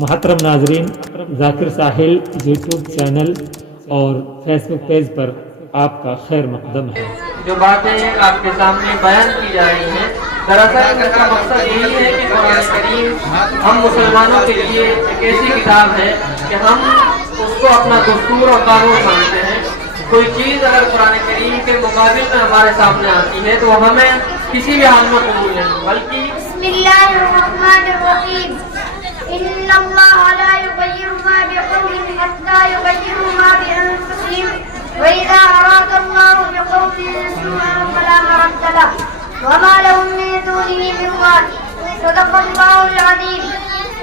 محترم ناظرین، ذاکر ساحل YouTube channel اور فیس بک پیج پر آپ کا خیر مقدم ہے۔ جو باتیں آپ کے سامنے بیان کی جا رہی ہیں، دراصل اس کا مقصد یہی ہے کہ قرآن کریم ہم مسلمانوں کے لیے ایک ایسی کتاب ہے کہ ہم اس کو اپنا دستور اور قانون مانتے ہیں۔ کوئی چیز اگر قرآن کریم کے مقابل میں ہمارے سامنے آتی ہے تو ہمیں کسی بھی حال میں قبول نہیں، بلکہ بسم اللہ الرحمن الرحیم ان اللہ لا یغیر ما بقوم حتی یغیروا ما بانفسهم واذا اراد اللہ بقوم سوءا فلا مرد له وما لهم من دونه من وال۔ صدق اللہ العظیم۔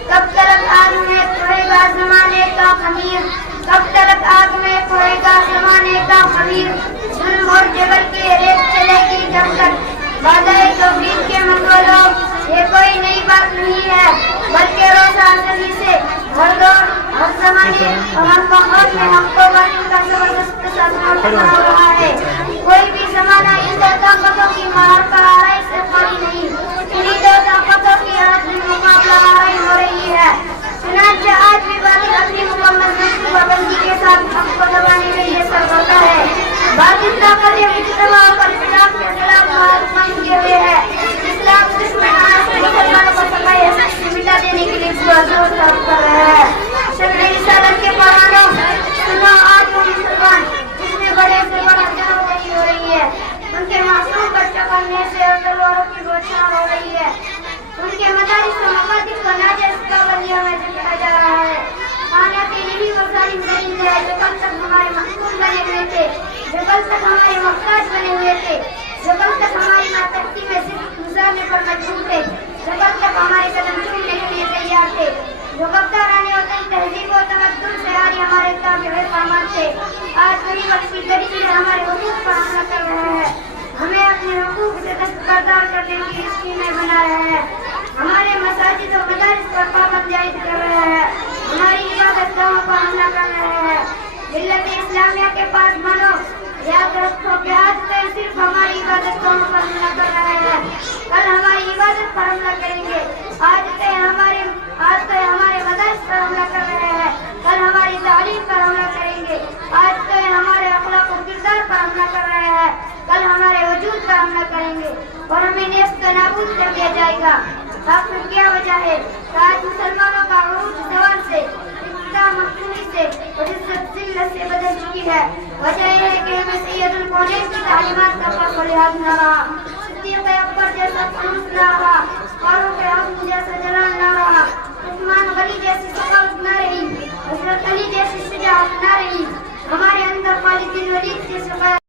کب تلک آگ میں کھڑے گا زمانے کا خمیر، کب تلک آگ میں کھڑے گا زمانے کا خمیر، ظلم اور جبر کی ریت چلے گی جب تک۔ وعدہ توحید کے منگولوں، یہ کوئی نئی بات نہیں ہے، بلکہ روزہ ازلی سے ہر دور ہر زمانے اور ہر ماحول میں ہم کو باتوں کا زبردست سامنا کرنا ہو رہا ہے۔ کوئی بھی زمانہ ان دو طاقتوں کی مہار پر آرائی سے خالی نہیں، انہی دو طاقتوں کی آج بھی مقابلہ آرائی ہو رہی ہے۔ چنانچہ آج بھی باطل اپنی مکمل منصوبہ بندی کے ساتھ ہم کو دبانے کے لیے سرگردہ ہے۔ باطل طاقتیں اجتماع پر اسلام کے خلاف مہارت کیے ہوئے ہے۔ اسلام دشمنانہ سے مسلمانوں کو سفائی حسد سے مٹا دینے کے لیے زور صرف کر رہا ہے۔ شب رسالت کے پرانوں، سنو آج وہ مسلمان جس میں بڑے سے بڑا جان ہو رہی ہے، ان کے معصوم بچوں کو نیزے اور تلواروں کی بوچھاں ہو رہی ہے، ان کے مدارس و مقادس کو ناجائز پابندیوں میں جھٹکا جا رہا ہے۔ کائنات یہی وہ ظالم درندے ہیں جو کل تک ہمارے محکوم بنے ہوئے تھے، جو کل تک ہمارے محتاج بنے ہوئے تھے، جو کل تک ہماری ناتقی میں صرف گزارنے پر مجبور تھے، جو کل تک ہمارے قدم چومنے کے لیے تیار تھے، جو کفتار آنے اور تہذیب و تمدن سے آج ہمارے تابع فرمان تھے، آج وہی وقت کی گری سے ہمارے حقوق پر حملہ کر رہے ہیں، ہمیں اپنے حقوق سے دستبردار کرنے کی اسکیمیں بنا رہے ہیں، ہمارے مساجد و مدارس پر پابندی عائد کر رہے ہیں، ہماری عبادت گاہوں پر حملہ کر رہے ہیں۔ ملت اسلامیہ کے پاس بنو، یاد رکھو کہ آج تو صرف ہماری عبادت گاہوں پر حملہ کر رہے ہیں، کل ہماری عبادت پر حملہ کریں گے۔ آج تو ہمارے مدارس پر حملہ کر رہے ہیں، کل ہماری تعلیم پر حملہ کریں گے۔ آج تو ہمارے اخلاق و کردار پر حملہ کر رہے ہیں، کل ہمارے وجود پر حملہ کریں گے اور ہمیں نیست و نابود کر دیا جائے گا۔ آخر کیا وجہ ہے کہ آج مسلمانوں کا عروج زوال سے، ابتدا مقبولی سے اور عزت ذلت سے بدل چکی ہے؟ وجہ یہ ہے کہ ہمیں سید الکونین کی تعلیمات کا خاص لحاظ نہ رہا، صدیق اکبر جیسا خلوص نہ رہا، فاروق اعظم جیسا جلال نہ رہا، عثمان غنی جیسی سخاوت نہ رہی، حضرت علی جیسی شجاعت نہ رہی، ہمارے اندر خالد بن ولید کی